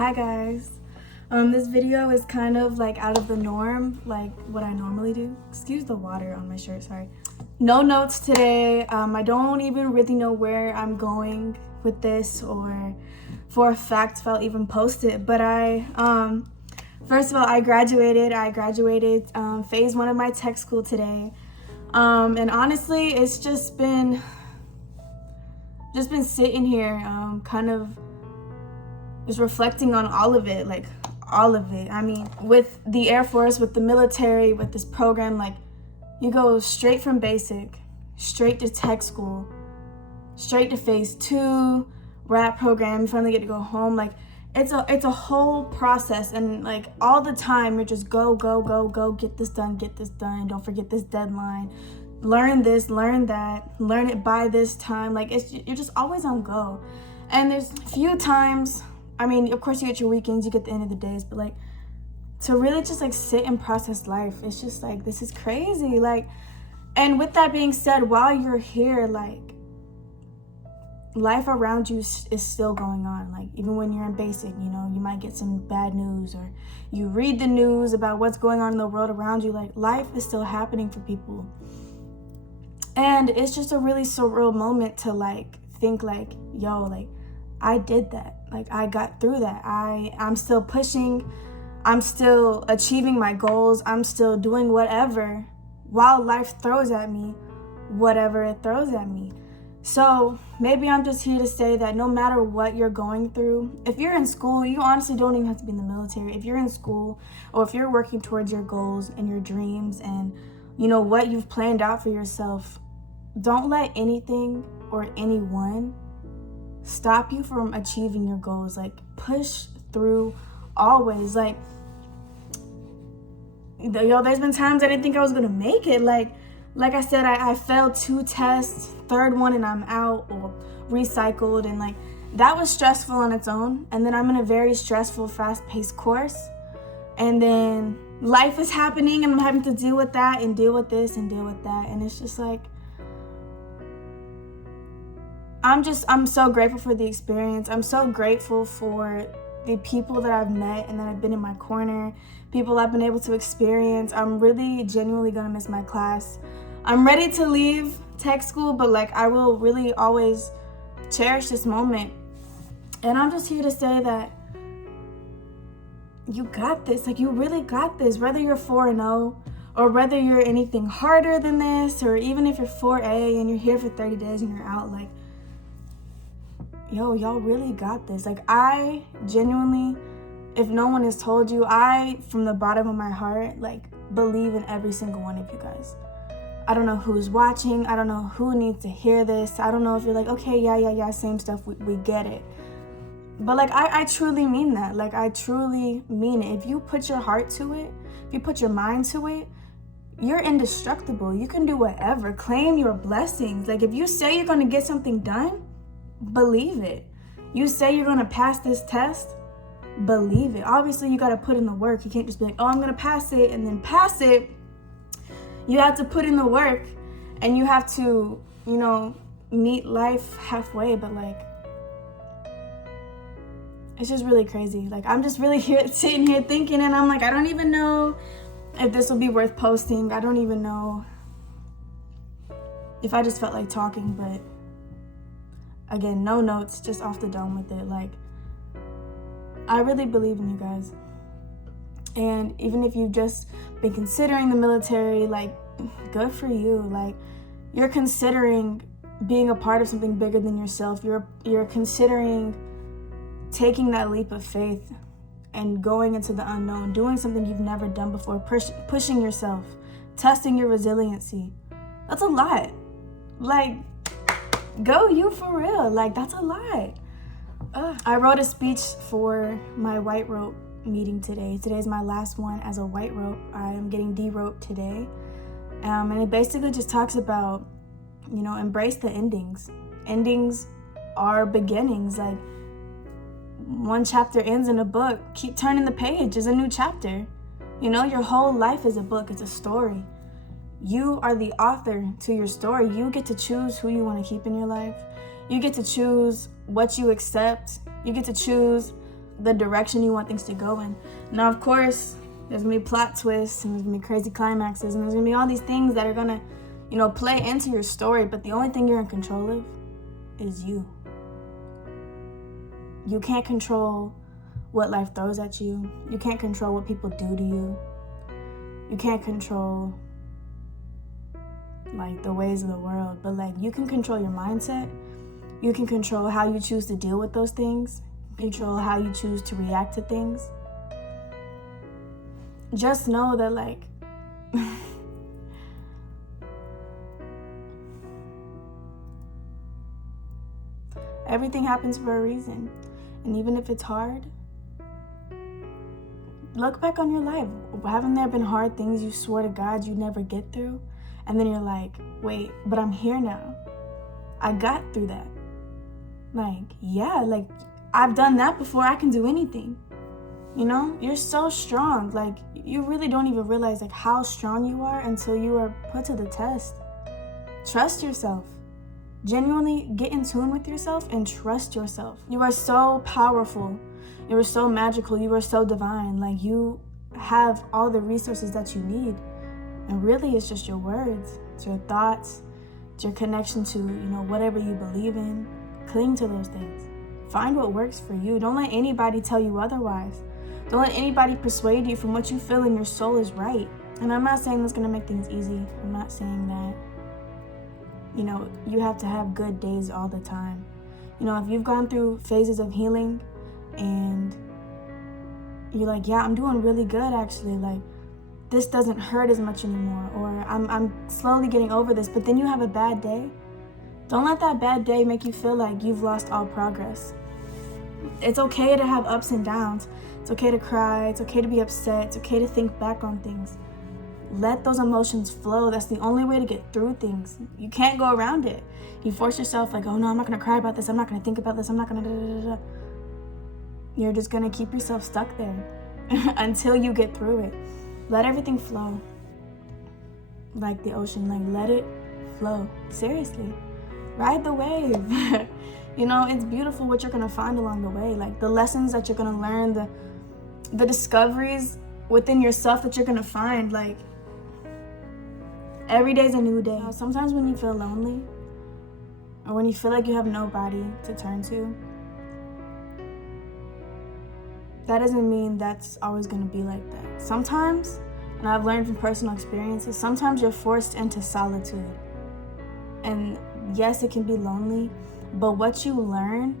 Hi guys. This video is kind of like out of the norm, like what I normally do. Excuse the water on my shirt, sorry. No notes today. I don't even really know where I'm going with this or for a fact if I'll even post it. But first of all, I graduated phase 1 of my tech school today. And honestly, it's just been sitting here, kind of just reflecting on all of it. I mean, with the Air Force, with the military, with this program, like you go straight from basic, straight to tech school, straight to phase 2, RAT program, you finally get to go home. Like it's a whole process, and like all the time you're just go, get this done, don't forget this deadline, learn this, learn that, learn it by this time. Like you're just always on go. And there's a few times, I mean, of course you get your weekends, you get the end of the days, but like to really just like sit and process life, it's just like, this is crazy. Like, and with that being said, while you're here, like life around you is still going on. Like even when you're in basic, you know, you might get some bad news, or you read the news about what's going on in the world around you. Like life is still happening for people. And it's just a really surreal moment to like think like, yo, like I did that. Like I got through that. I'm still pushing. I'm still achieving my goals. I'm still doing whatever while life throws at me, whatever it throws at me. So maybe I'm just here to say that no matter what you're going through, if you're in school, you honestly don't even have to be in the military. If you're in school, or if you're working towards your goals and your dreams and you know what you've planned out for yourself, don't let anything or anyone stop you from achieving your goals. Like push through always. Like there's been times I didn't think I was gonna make it. Like I said, I failed 2 tests, third one and I'm out or recycled, and like that was stressful on its own. And then I'm in a very stressful, fast-paced course, and then life is happening and I'm having to deal with that and deal with this and deal with that. And it's just like, I'm so grateful for the experience. I'm so grateful for the people that I've met and that have been in my corner, people I've been able to experience. I'm really genuinely gonna miss my class. I'm ready to leave tech school, but like I will really always cherish this moment. And I'm just here to say that you got this. Like you really got this, whether you're 4-0 or whether you're anything harder than this, or even if you're 4A and you're here for 30 days and you're out. Like, yo, y'all really got this. Like I genuinely, if no one has told you, I from the bottom of my heart like believe in every single one of you guys. I don't know who's watching, I don't know who needs to hear this, I don't know if you're like, okay, yeah, same stuff, we get it. But like I truly mean that. Like I truly mean it. If you put your heart to it, if you put your mind to it, you're indestructible. You can do whatever. Claim your blessings. Like if you say you're gonna get something done, believe it. You say you're gonna pass this test, believe it. Obviously you gotta put in the work. You can't just be like, oh, I'm gonna pass it and then pass it. You have to put in the work, and you have to, you know, meet life halfway. But like it's just really crazy. Like I'm just really sitting here thinking, and I'm like, I don't even know if this will be worth posting. I don't even know if I just felt like talking, but again, no notes, just off the dome with it. Like, I really believe in you guys. And even if you've just been considering the military, like, good for you. Like, you're considering being a part of something bigger than yourself. You're considering taking that leap of faith and going into the unknown, doing something you've never done before, pushing yourself, testing your resiliency. That's a lot. Like, go you for real. Like that's a lot. I wrote a speech for my white rope meeting today. Today's my last one as a white rope. I am getting de-roped today. And it basically just talks about, you know, embrace the endings. Endings are beginnings. Like one chapter ends in a book. Keep turning the page. There's a new chapter. You know, your whole life is a book. It's a story. You are the author to your story. You get to choose who you want to keep in your life. You get to choose what you accept. You get to choose the direction you want things to go in. Now, of course, there's gonna be plot twists and there's gonna be crazy climaxes and there's gonna be all these things that are gonna, play into your story, but the only thing you're in control of is you. You can't control what life throws at you. You can't control what people do to you. You can't control like the ways of the world, but like you can control your mindset. You can control how you choose to deal with those things. Control how you choose to react to things. Just know that like everything happens for a reason. And even if it's hard, look back on your life. Haven't there been hard things you swore to God you'd never get through? And then you're like, wait, but I'm here now. I got through that. Like, yeah, like I've done that before. I can do anything. You're so strong. Like, you really don't even realize like how strong you are until you are put to the test. Trust yourself. Genuinely get in tune with yourself and trust yourself. You are so powerful. You are so magical. You are so divine. Like, you have all the resources that you need. And really, it's just your words. It's your thoughts. It's your connection to, whatever you believe in. Cling to those things. Find what works for you. Don't let anybody tell you otherwise. Don't let anybody persuade you from what you feel in your soul is right. And I'm not saying that's going to make things easy. I'm not saying that, you have to have good days all the time. If you've gone through phases of healing and you're like, yeah, I'm doing really good actually. Like, this doesn't hurt as much anymore. Or I'm slowly getting over this. But then you have a bad day. Don't let that bad day make you feel like you've lost all progress. It's okay to have ups and downs. It's okay to cry. It's okay to be upset. It's okay to think back on things. Let those emotions flow. That's the only way to get through things. You can't go around it. You force yourself like, oh no, I'm not going to cry about this. I'm not going to think about this. I'm not going to You're just going to keep yourself stuck there until you get through it. Let everything flow. Like the ocean, like let it flow. Seriously. Ride the wave. It's beautiful what you're going to find along the way. Like the lessons that you're going to learn, the discoveries within yourself that you're going to find. Like every day's a new day. Sometimes when you feel lonely or when you feel like you have nobody to turn to, that doesn't mean that's always going to be like that. Sometimes, and I've learned from personal experiences, sometimes you're forced into solitude. And yes, it can be lonely, but what you learn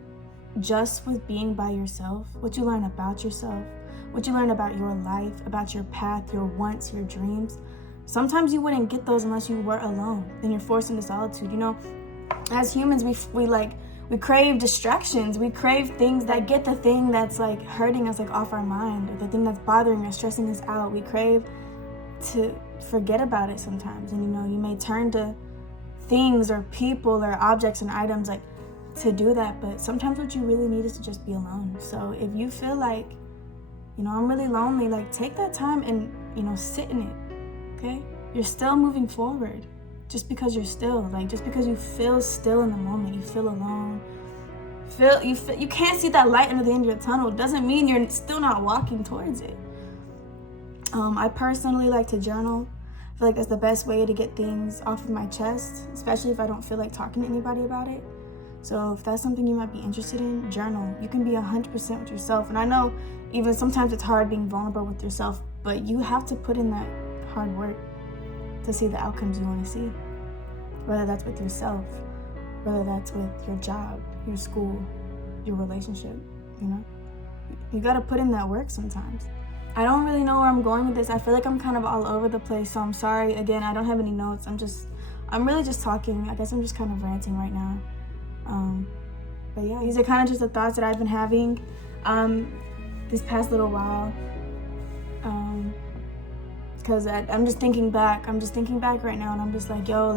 just with being by yourself, what you learn about yourself, what you learn about your life, about your path, your wants, your dreams, sometimes you wouldn't get those unless you were alone. Then you're forced into solitude. As humans, we crave distractions. We crave things that get the thing that's like hurting us like off our mind, or the thing that's bothering us, stressing us out. We crave to forget about it sometimes. And you may turn to things or people or objects and items like to do that, but sometimes what you really need is to just be alone. So if you feel like, I'm really lonely, like take that time and, sit in it, okay? You're still moving forward. Just because you're still, just because you feel still in the moment, you feel alone, you can't see that light under the end of your tunnel, doesn't mean you're still not walking towards it. I personally like to journal. I feel like that's the best way to get things off of my chest, especially if I don't feel like talking to anybody about it. So if that's something you might be interested in, journal. You can be 100% with yourself. And I know even sometimes it's hard being vulnerable with yourself, but you have to put in that hard work to see the outcomes you want to see. Whether that's with yourself, whether that's with your job, your school, your relationship, You got to put in that work sometimes. I don't really know where I'm going with this. I feel like I'm kind of all over the place, so I'm sorry. Again, I don't have any notes. I'm really just talking. I guess I'm just kind of ranting right now. But yeah, these are kind of just the thoughts that I've been having this past little while. Because I'm just thinking back. Right now, and I'm just like, yo,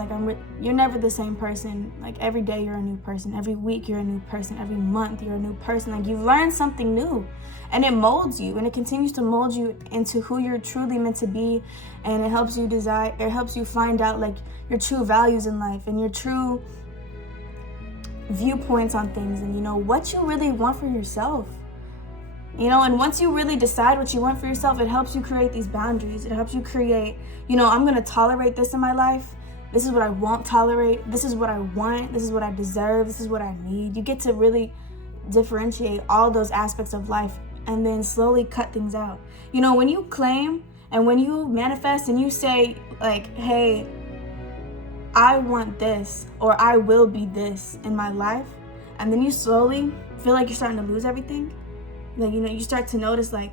you're never the same person. Like every day you're a new person. Every week you're a new person. Every month you're a new person. Like you've learned something new, and it molds you, and it continues to mold you into who you're truly meant to be, and it helps you It helps you find out like your true values in life and your true viewpoints on things, and what you really want for yourself. You know, and once you really decide what you want for yourself, it helps you create these boundaries. It helps you create, you know, I'm going to tolerate this in my life. This is what I won't tolerate. This is what I want. This is what I deserve. This is what I need. You get to really differentiate all those aspects of life and then slowly cut things out. You know, when you claim and when you manifest and you say like, hey, I want this, or I will be this in my life, and then you slowly feel like you're starting to lose everything. Like, you know, you start to notice like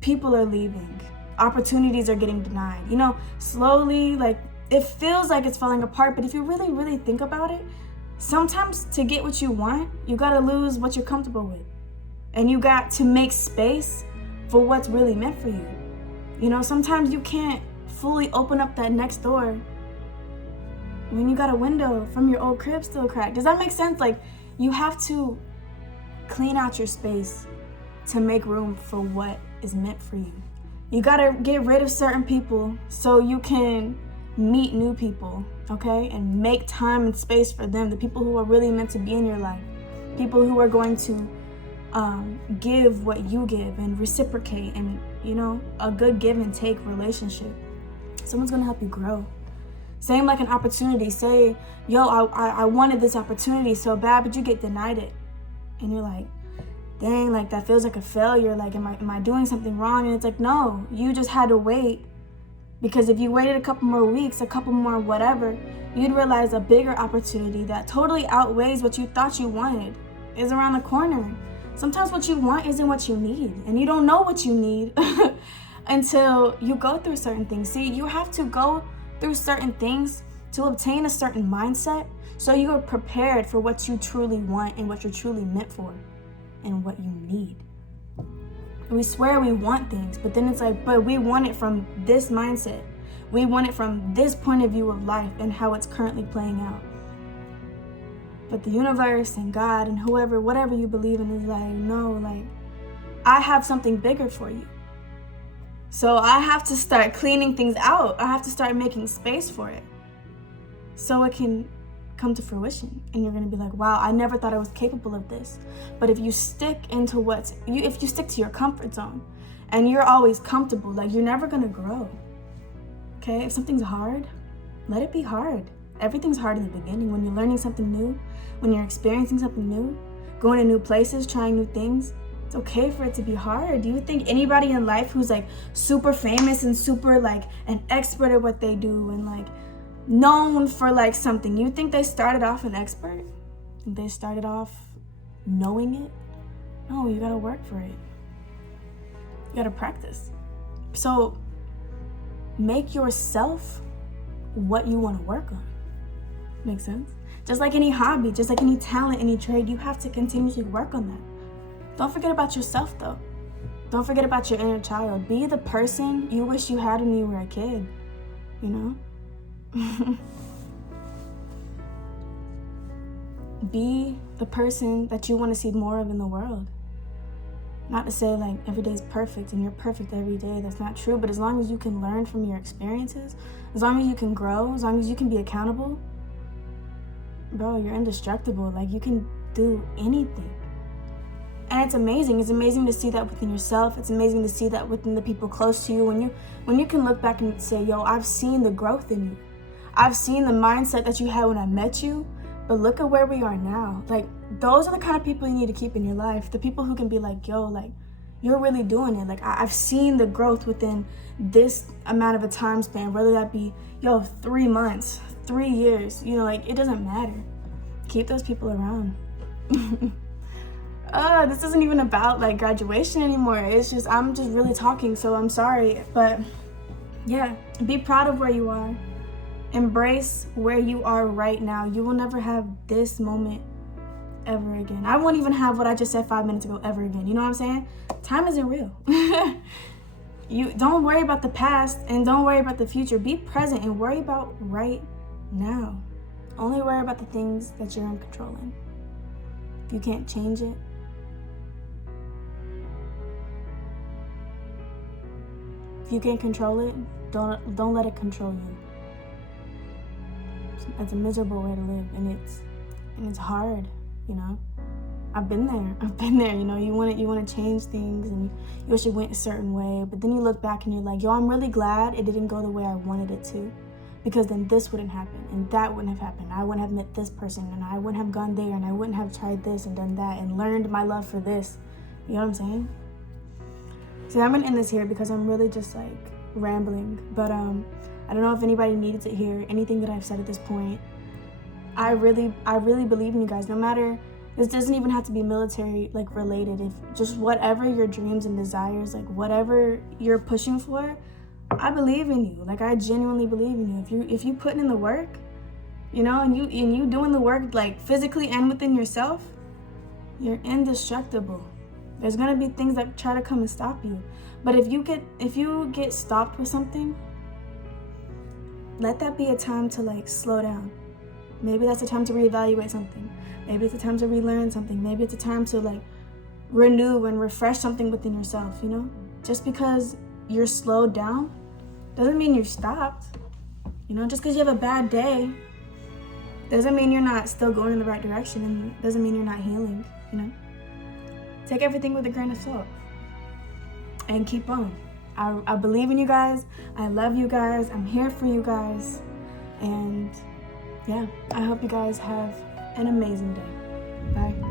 people are leaving, opportunities are getting denied, you know, slowly, like it feels like it's falling apart. But if you really, really think about it, sometimes to get what you want, you got to lose what you're comfortable with. And you got to make space for what's really meant for you. You know, sometimes you can't fully open up that next door when you got a window from your old crib still cracked. Does that make sense? Like, you have to clean out your space to make room for what is meant for you. You gotta get rid of certain people so you can meet new people, okay? And make time and space for them, the people who are really meant to be in your life, people who are going to give what you give and reciprocate, and, you know, a good give and take relationship. Someone's gonna help you grow. Same like an opportunity. Say, yo, I wanted this opportunity so bad, but you get denied it. And you're like, dang, like that feels like a failure. Like, am I doing something wrong? And it's like, no, you just had to wait. Because if you waited a couple more weeks, a couple more whatever, you'd realize a bigger opportunity that totally outweighs what you thought you wanted is around the corner. Sometimes what you want isn't what you need, and you don't know what you need until you go through certain things. See, you have to go through certain things to obtain a certain mindset so you are prepared for what you truly want and what you're truly meant for and what you need. We swear we want things, but then it's like, but we want it from this mindset. We want it from this point of view of life and how it's currently playing out. But the universe and God and whoever, whatever you believe in, is like, no, like, I have something bigger for you. So I have to start cleaning things out. I have to start making space for it so it can come to fruition. And you're going to be like, wow, I never thought I was capable of this. But if you stick into if you stick to your comfort zone and you're always comfortable, like, you're never going to grow. Okay? If something's hard, let it be hard. Everything's hard in the beginning. When you're learning something new, when you're experiencing something new, going to new places, trying new things, it's okay for it to be hard. Do you think anybody in life who's like super famous and super like an expert at what they do and like known for like something, you think they started off an expert? Think they started off knowing it? No, you gotta work for it. You gotta practice. So make yourself what you want to work on. Make sense? Just like any hobby, just like any talent, any trade, you have to continuously work on that. Don't forget about yourself though. Don't forget about your inner child. Be the person you wish you had when you were a kid, you know? Be the person that you want to see more of in the world. Not to say like every day is perfect and you're perfect every day. That's not true. But as long as you can learn from your experiences, as long as you can grow, as long as you can be accountable, bro, you're indestructible. Like, you can do anything. And it's amazing. It's amazing to see that within yourself. It's amazing to see that within the people close to you. When you can look back and say, yo, I've seen the growth in you. I've seen the mindset that you had when I met you, but look at where we are now. Like, those are the kind of people you need to keep in your life. The people who can be like, yo, like, you're really doing it. Like, I've seen the growth within this amount of a time span, whether that be, 3 months, 3 years, like, it doesn't matter. Keep those people around. This isn't even about like graduation anymore. It's just, I'm just really talking, so I'm sorry. But yeah, be proud of where you are. Embrace where you are right now. You will never have this moment ever again. I won't even have what I just said 5 minutes ago ever again. You know what I'm saying? Time isn't real. You don't worry about the past and don't worry about the future. Be present and worry about right now. Only worry about the things that you're in control in. If you can't change it, if you can't control it, don't let it control you. It's a miserable way to live, and it's hard, I've been there. You know, you want to change things and you wish it went a certain way, but then you look back and you're like, yo, I'm really glad it didn't go the way I wanted it to, because then this wouldn't happen and that wouldn't have happened. I wouldn't have met this person and I wouldn't have gone there and I wouldn't have tried this and done that and learned my love for this. You know what I'm saying? So I'm gonna end this here because I'm really just like rambling, but I don't know if anybody needed to hear anything that I've said at this point. I really believe in you guys. No matter, this doesn't even have to be military like related. If just whatever your dreams and desires, like whatever you're pushing for, I believe in you. Like I genuinely believe in you. If you putting in the work, you know, and you doing the work like physically and within yourself, you're indestructible. There's gonna be things that try to come and stop you. But if you get stopped with something, let that be a time to like slow down. Maybe that's a time to reevaluate something. Maybe it's a time to relearn something. Maybe it's a time to like renew and refresh something within yourself, you know? Just because you're slowed down doesn't mean you're stopped. You know, just because you have a bad day doesn't mean you're not still going in the right direction, and doesn't mean you're not healing, you know? Take everything with a grain of salt and keep on. I believe in you guys. I love you guys. I'm here for you guys. And yeah, I hope you guys have an amazing day. Bye.